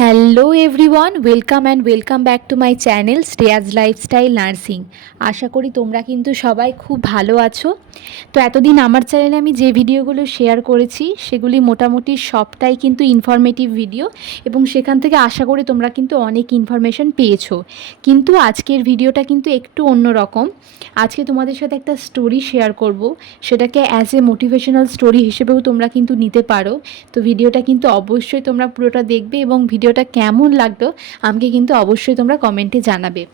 Hello everyone, welcome and welcome back to my channel Shreya's lifestyle nursing. আশা করি তোমরা কিন্তু সবাই খুব ভালো আছো। তো এতদিন আমার চ্যানেলে আমি যে ভিডিওগুলো শেয়ার করেছি সেগুলি মোটামুটি সবটাই কিন্তু ইনফরমেটিভ ভিডিও, এবং সেখান থেকে আশা করি তোমরা কিন্তু অনেক ইনফরমেশন পেয়েছো। কিন্তু আজকের ভিডিওটা কিন্তু একটু অন্যরকম। আজকে তোমাদের সাথে একটা স্টোরি শেয়ার করব, সেটাকে অ্যাজ এ মোটিভেশনাল স্টোরি হিসেবেও তোমরা কিন্তু নিতে পারো। তো ভিডিওটা কিন্তু অবশ্যই তোমরা পুরোটা দেখবে, এবং ভিডিওটা কেমন লাগলো আমাকে কিন্তু অবশ্যই তোমরা কমেন্টে জানাবে।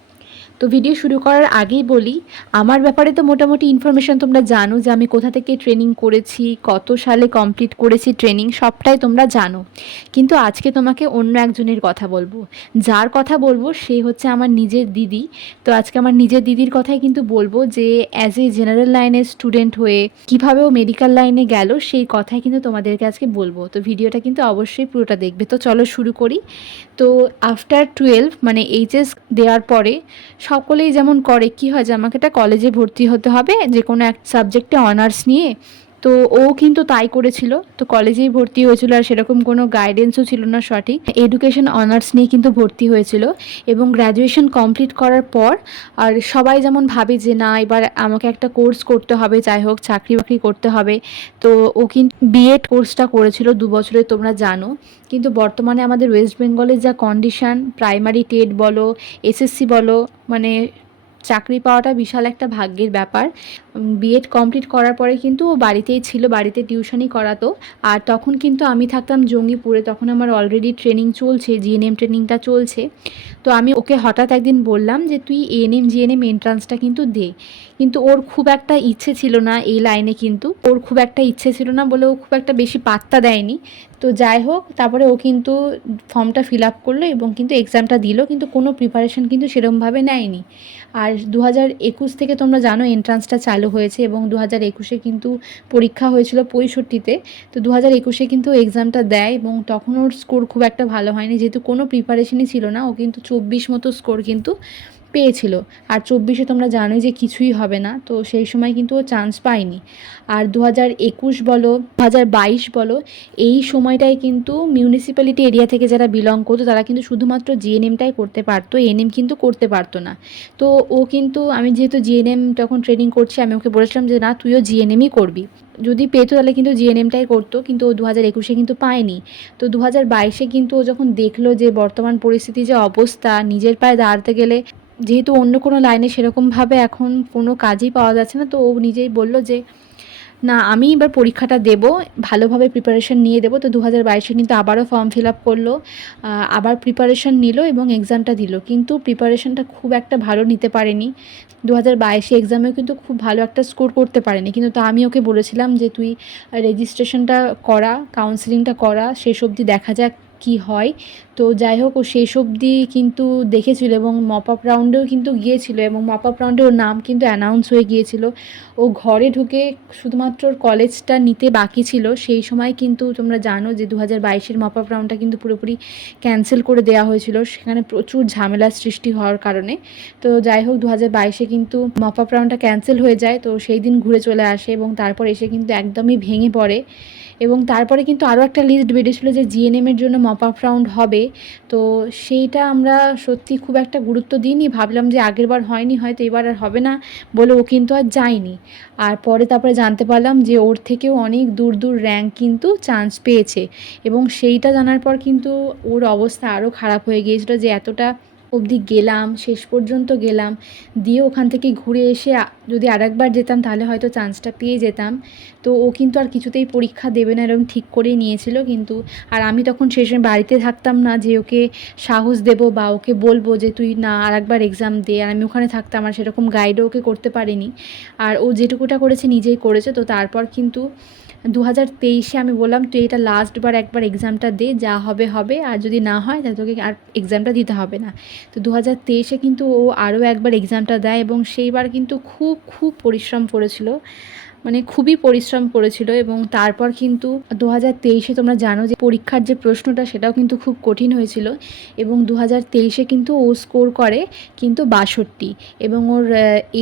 তো ভিডিও শুরু করার আগেই বলি, আমার ব্যাপারে তো মোটামুটি ইনফরমেশান তোমরা জানো, যে আমি কোথা থেকে ট্রেনিং করেছি, কত সালে কমপ্লিট করেছি ট্রেনিং, সবটাই তোমরা জানো। কিন্তু আজকে তোমাকে অন্য একজনের কথা বলবো। যার কথা বলবো সে হচ্ছে আমার নিজের দিদি। তো আজকে আমার নিজের দিদির কথাই কিন্তু বলবো, যে অ্যাজ এ জেনারেল লাইনের স্টুডেন্ট হয়ে কীভাবে ও মেডিকেল লাইনে গেল সেই কথাই কিন্তু তোমাদেরকে আজকে বলবো। তো ভিডিওটা কিন্তু অবশ্যই পুরোটা দেখবে। তো চলো শুরু করি। তো আফটার 12 মানে এইচএস দেওয়ার পরে সকলেই যেমন করে, কি হয় যে আমাকে একটা কলেজে ভর্তি হতে হবে যে কোনো এক সাবজেক্টে অনার্স নিয়ে। তো ও কিন্তু তাই করেছিল, তো কলেজেই ভর্তি হয়েছিল, আর সেরকম কোনো গাইডেন্সও ছিল না সঠিক। এডুকেশন অনার্স নিয়ে কিন্তু ভর্তি হয়েছিল, এবং গ্র্যাজুয়েশন কমপ্লিট করার পর আর সবাই যেমন ভাবে যে না এবার আমাকে একটা কোর্স করতে হবে, যাই হোক চাকরি বাকরি করতে হবে। তো ও কিন্তু বিএড কোর্সটা করেছিল 2 বছরের, তোমরা জানো। কিন্তু বর্তমানে আমাদের ওয়েস্ট বেঙ্গলের যা কন্ডিশান, প্রাইমারি টেট বলো, এসএসসি বলো, মানে চাকরি পাওয়াটা বিশাল একটা ভাগ্যের ব্যাপার। বিএড কমপ্লিট করার পরে কিন্তু ও বাড়িতেই ছিল, বাড়িতে টিউশনই করাতো। আর তখন কিন্তু আমি থাকতাম জঙ্গিপুরে, তখন আমার অলরেডি ট্রেনিং চলছে, জিএনএম ট্রেনিংটা চলছে। তো আমি ওকে হঠাৎ একদিন বললাম যে তুই এএনএম জিএনএম এন্ট্রান্সটা কিন্তু দে। কিন্তু ওর খুব একটা ইচ্ছে ছিল না এই লাইনে, কিন্তু ওর খুব একটা ইচ্ছে ছিল না বলে ও খুব একটা বেশি পাত্তা দেয়নি। তো যাই হোক, তারপরে ও কিন্তু ফর্মটা ফিল আপ করলো এবং কিন্তু এক্সামটা দিল, কিন্তু কোনো প্রিপারেশন কিন্তু সেরকমভাবে নেয়নি। আর 2021 থেকে তোমরা জানো এন্ট্রান্সটা চালু হয়েছে, এবং 2021-এ কিন্তু পরীক্ষা হয়েছিল 65-তে। তো 2021-এ কিন্তু এক্সামটা দেয়, এবং তখন ওর স্কোর খুব একটা ভালো হয়নি, যেহেতু কোনো প্রিপারেশনই ছিল না। ও কিন্তু 24 মতো স্কোর কিন্তু পেয়েছিল। আর 24-এ তোমরা জানোই যে কিছুই হবে না, তো সেই সময় কিন্তু ও চান্স পায়নি। আর 2021 বলো, 2022 বলো, এই সময়টায় কিন্তু মিউনিসিপ্যালিটি এরিয়া থেকে যারা বিলং করতো তারা কিন্তু শুধুমাত্র জিএনএমটাই করতে পারতো, এএনএম কিন্তু করতে পারতো না। তো ও কিন্তু, আমি যেহেতু জিএনএম তখন ট্রেনিং করছি, আমি ওকে বলেছিলাম যে না তুইও জিএনএমই করবি। যদি পেতো তাহলে কিন্তু জিএনএমটাই করতো, কিন্তু ও 2021-এ কিন্তু পায়নি। তো 2022-এ কিন্তু ও যখন দেখলো যে বর্তমান পরিস্থিতি যে অবস্থা, নিজের পায়ে দাঁড়াতে গেলে যেহেতু অন্য কোনো লাইনে সেরকমভাবে এখন কোনো কাজই পাওয়া যাচ্ছে না, তো ও নিজেই বলল যে না আমি এবার পরীক্ষাটা দেবো, ভালোভাবে প্রিপারেশন নিয়ে দেবো। তো 2022-এ কিন্তু আবারও ফর্ম ফিল আপ করলো, আবার প্রিপারেশন নিল এবং এক্সামটা দিল, কিন্তু প্রিপারেশনটা খুব একটা ভালো নিতে পারেনি। 2022-এ এক্সামেও কিন্তু খুব ভালো একটা স্কোর করতে পারেনি। কিন্তু তা আমি ওকে বলেছিলাম যে তুই রেজিস্ট্রেশনটা করা, কাউন্সেলিংটা করা, শেষ অবধি দেখা যাক কী হয়। তো যাই হোক, ও শেষ অবধি কিন্তু দেখেছিল, এবং মপ আপ রাউন্ডেও কিন্তু গিয়েছিল, এবং মপ আপ রাউন্ডে ওর নাম কিন্তু অ্যানাউন্স হয়ে গিয়েছিল। ও ঘরে ঢুকে শুধুমাত্র ওর কলেজটা নিতে বাকি ছিল, সেই সময় কিন্তু তোমরা জানো যে 2022-এর মপ আপ রাউন্ডটা কিন্তু পুরোপুরি ক্যান্সেল করে দেওয়া হয়েছিল, সেখানে প্রচুর ঝামেলার সৃষ্টি হওয়ার কারণে। তো যাই হোক, 2022-এ কিন্তু মপ আপ রাউন্ডটা ক্যান্সেল হয়ে যায়, তো সেই দিন ঘুরে চলে আসে, এবং তারপর এসে কিন্তু একদমই ভেঙে পড়ে। এবং তারপরে কিন্তু আরও একটা লিস্ট বেরিয়েছিল যে জিএনএমের জন্য মপ আপ রাউন্ড হবে। তো সেইটা আমরা সত্যি খুব একটা গুরুত্ব দিইনি, ভাবলাম যে আগেরবার হয়নি, হয়তো এবার আর হবে না বলে ও কিন্তু আর যায়নি। আর পরে তারপরে জানতে পারলাম যে ওর থেকেও অনেক দূর দূর র্যাঙ্ক কিন্তু চান্স পেয়েছে, এবং সেইটা জানার পর কিন্তু ওর অবস্থা আরও খারাপ হয়ে গিয়েছিলো, যে এতটা অবধি গেলাম, শেষ পর্যন্ত গেলাম, দিয়ে ওখান থেকে ঘুরে এসে যদি আরেকবার যেতাম তাহলে হয়তো চান্সটা পেয়ে যেতাম। তো ও কিন্তু আর কিছুতেই পরীক্ষা দেবে না এরকম ঠিক করেই নিয়েছিল। কিন্তু আর আমি তখন সেই সময় বাড়িতে থাকতাম না যে ওকে সাহস দেবো বা ওকে বলবো যে তুই না আরেকবার এক্সাম দে, আর আমি ওখানে থাকতাম, আর সেরকম গাইডও ওকে করতে পারিনি। আর ও যেটুকুটা করেছে নিজেই করেছে। তো তারপর কিন্তু 2023-এ আমি বললাম তুই এটা লাস্টবার একবার এক্সামটা দে, যা হবে হবে, আর যদি না হয় তাহলে তোকে আর এক্সামটা দিতে হবে না। তো 2023-এ কিন্তু ও আরও একবার এক্সামটা দেয়, এবং সেইবার কিন্তু খুব খুব পরিশ্রম করেছিল, মানে খুবই পরিশ্রম করেছিল। এবং তারপর কিন্তু 2023-এ তোমরা জানো যে পরীক্ষার যে প্রশ্নটা সেটাও কিন্তু খুব কঠিন হয়েছিল, এবং 2023-এ কিন্তু ও স্কোর করে কিন্তু 62, এবং ওর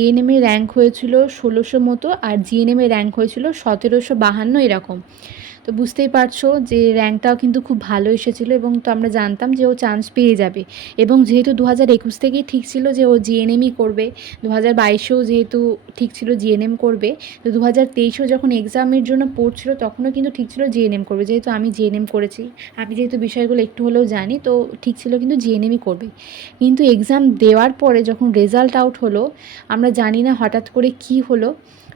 এএনএমে র্যাঙ্ক হয়েছিল 1600 মতো, আর জিএনএমে র্যাঙ্ক হয়েছিল 1752 এরকম। তো বুঝতেই পারছো যে র্যাঙ্কটাও কিন্তু খুব ভালো এসেছিলো, এবং তো আমরা জানতাম যে ও চান্স পেয়ে যাবে। এবং যেহেতু 2021 থেকেই ঠিক ছিল যে ও জিএনএমই করবে, 2022এও যেহেতু ঠিক ছিল জিএনএম করবে, তো 2023এও যখন এক্সামের জন্য পড়ছিল তখনও কিন্তু ঠিক ছিল জিএনএম করবে। যেহেতু আমি জিএনএম করেছি, আমি যেহেতু বিষয়গুলো একটু হলেও জানি, তো ঠিক ছিল কিন্তু জিএনএমই করবে। কিন্তু এক্সাম দেওয়ার পরে যখন রেজাল্ট আউট হলো, আমরা জানি না হঠাৎ করে কি হলো,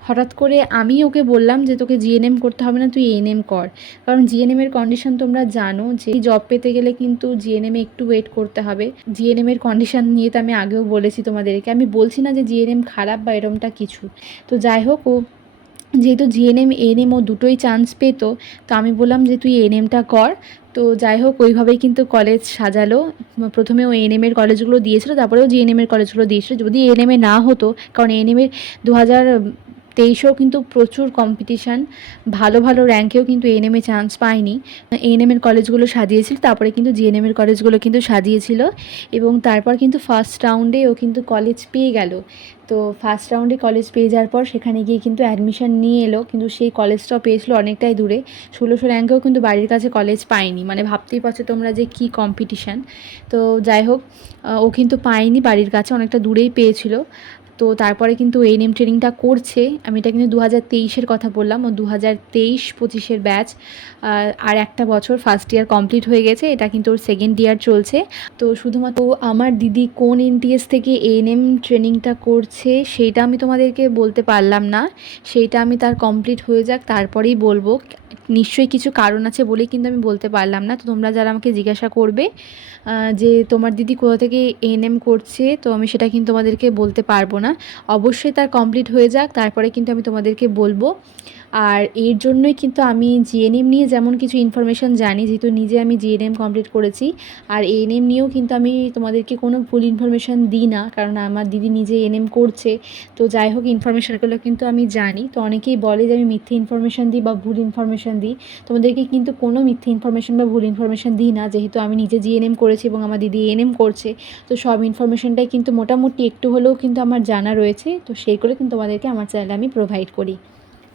হঠাৎ করে আমি ওকে বললাম যে তোকে জিএনএম করতে হবে না, তুই এএনএম কর। কারণ জিএনএমের কন্ডিশন তোমরা জানো যে জব পেতে গেলে কিন্তু জিএনএমে একটু ওয়েট করতে হবে। জিএনএমের কন্ডিশন নিয়ে তো আমি আগেও বলেছি তোমাদেরকে, আমি বলছি না যে জিএনএম খারাপ বা এরমটা কিছু। তো যাই হোক, ও যেহেতু জিএনএম এএনএম ও দুটোই চান্স পেতো, তো আমি বললাম যে তুই এএনএমটা কর। তো যাই হোক, ওইভাবেই কিন্তু কলেজ সাজালো। প্রথমে ও এএনএমের কলেজগুলো দিয়েছিল, তারপরেও জিএনএমের কলেজগুলো দিয়েছিল। যদি এএনএমে না হতো, কারণ এএনএমের 2023এও কিন্তু প্রচুর কম্পিটিশান, ভালো ভালো র্যাঙ্কেও কিন্তু এএনএমে চান্স পায়নি। এএনএমের কলেজগুলো সাজিয়েছিল, তারপরে কিন্তু জিএনএমের কলেজগুলো কিন্তু সাজিয়েছিল, এবং তারপর কিন্তু ফার্স্ট রাউন্ডে ও কিন্তু কলেজ পেয়ে গেল। তো ফার্স্ট রাউন্ডে কলেজ পেয়ে যাওয়ার পর সেখানে গিয়ে কিন্তু অ্যাডমিশন নিয়ে এলো, কিন্তু সেই কলেজটাও পেয়েছিল অনেকটাই দূরে, 1600 র্যাঙ্কেও কিন্তু বাড়ির কাছে কলেজ পায়নি। মানে ভাবতেই পারছো তোমরা যে কী কম্পিটিশান। তো যাই হোক, ও কিন্তু পায়নি বাড়ির কাছে, অনেকটা দূরেই পেয়েছিল। তো তারপরে কিন্তু এএনএম ট্রেনিংটা করছে। আমি এটা কিন্তু 2023-এর কথা বললাম, ও 2023-25-এর ব্যাচ। আর একটা বছর ফার্স্ট ইয়ার কমপ্লিট হয়ে গেছে, এটা কিন্তু ওর সেকেন্ড ইয়ার চলছে। তো শুধুমাত্র আমার দিদি কোন এনটিএস থেকে এএনএম ট্রেনিংটা করছে সেইটা আমি তোমাদেরকে বলতে পারলাম না, সেইটা আমি তার কমপ্লিট হয়ে যাক তারপরেই বলবো। নিশ্চয়ই কিছু কারণ আছে বলেই কিন্তু আমি বলতে পারলাম না। তো তোমরা যারা আমাকে জিজ্ঞাসা করবে যে তোমার দিদি কোথা থেকে এএনএম করছে, তো আমি সেটা কিন্তু তোমাদেরকে বলতে পারবো না। অবশ্যই তার কমপ্লিট হয়ে যাক, তারপরে কিন্তু আমি তোমাদেরকে বলবো। আর এর জন্যই কিন্তু আমি জিএনএম নিয়ে যেমন কিছু ইনফরমেশান জানি, যেহেতু নিজে আমি জিএনএম কমপ্লিট করেছি, আর এএনএম নিয়েও কিন্তু আমি তোমাদেরকে কোনো ভুল ইনফরমেশান দিই না, কারণ আমার দিদি নিজে এএনএম করছে। তো যাই হোক, ইনফরমেশানগুলো কিন্তু আমি জানি। তো অনেকেই বলে যে আমি মিথ্যে ইনফরমেশান দিই বা ভুল ইনফরমেশান দিই, তোমাদেরকে কিন্তু কোনো মিথ্যে ইনফরমেশান বা ভুল ইনফরমেশান দিই না, যেহেতু আমি নিজে জিএনএম করেছি এবং আমার দিদি এএনএম করছে। তো সব ইনফরমেশানটাই কিন্তু মোটামুটি একটু হলেও কিন্তু আমার জানা রয়েছে, তো সেইগুলো কিন্তু তোমাদেরকে আমার চ্যানেলে আমি প্রোভাইড করি।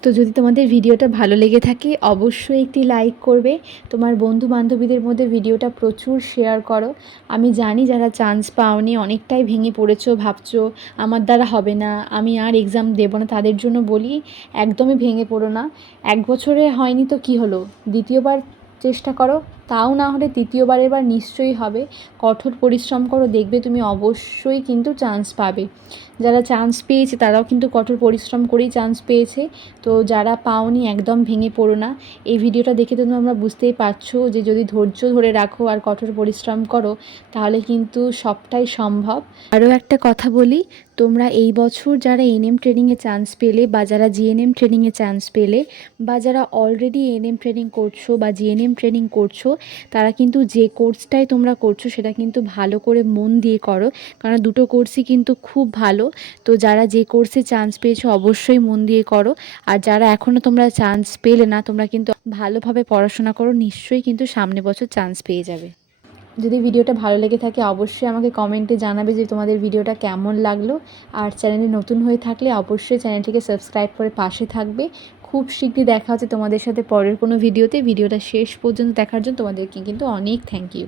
তো যদি তোমাদের ভিডিওটা ভালো লেগে থাকে অবশ্যই একটি লাইক করবে, তোমার বন্ধু বান্ধবীদের মধ্যে ভিডিওটা প্রচুর শেয়ার করো। আমি জানি যারা চান্স পাওনি, অনেকটাই ভেঙে পড়েছো, ভাবছো আমার দ্বারা হবে না, আমি আর এক্সাম দেবো না, তাদের জন্য বলি একদমই ভেঙে পড়ো না। 1 বছরে হয়নি তো কি হলো, দ্বিতীয়বার চেষ্টা করো, তাও না হলে তৃতীয়বারের বার নিশ্চয়ই হবে। কঠোর পরিশ্রম করো, দেখবে তুমি অবশ্যই কিন্তু চান্স পাবে। যারা চান্স পেয়েছে তারাও কিন্তু কঠোর পরিশ্রম করেই চান্স পেয়েছে। তো যারা পাওনি একদম ভেঙে পড়ো না। এই ভিডিওটা দেখে তো তোমরা বুঝতেই পারছো যে যদি ধৈর্য ধরে রাখো আর কঠোর পরিশ্রম করো তাহলে কিন্তু সবটাই সম্ভব। আরও একটা কথা বলি, তোমরা এই বছর যারা এএনএম ট্রেনিংয়ে চান্স পেলে বা যারা জিএনএম ট্রেনিংয়ে চান্স পেলে বা যারা অলরেডি এএনএম ট্রেনিং করছো বা জিএনএম ট্রেনিং করছো, তারা কিন্তু যে কোর্সটাই তোমরা করছো সেটা কিন্তু ভালো করে মন দিয়ে করো, কারণ দুটো কোর্সই কিন্তু খুব ভালো। তো যারা যে কোর্সে চান্স পেয়েছো অবশ্যই মন দিয়ে করো, আর যারা এখনও তোমরা চান্স পেলে না তোমরা কিন্তু ভালোভাবে পড়াশোনা করো, নিশ্চয়ই কিন্তু সামনে বছর চান্স পেয়ে যাবে। যদি ভিডিওটা ভালো লেগে থাকে অবশ্যই আমাকে কমেন্টে জানাবে যে তোমাদের ভিডিওটা কেমন লাগলো, আর চ্যানেলে নতুন হয়ে থাকলে অবশ্যই চ্যানেলটিকে সাবস্ক্রাইব করে পাশে থাকবে। খুব শীঘ্রই দেখা হচ্ছে তোমাদের সাথে পরের কোনো ভিডিওতে। ভিডিওটা শেষ পর্যন্ত দেখার জন্য তোমাদেরকে কিন্তু অনেক থ্যাংক ইউ।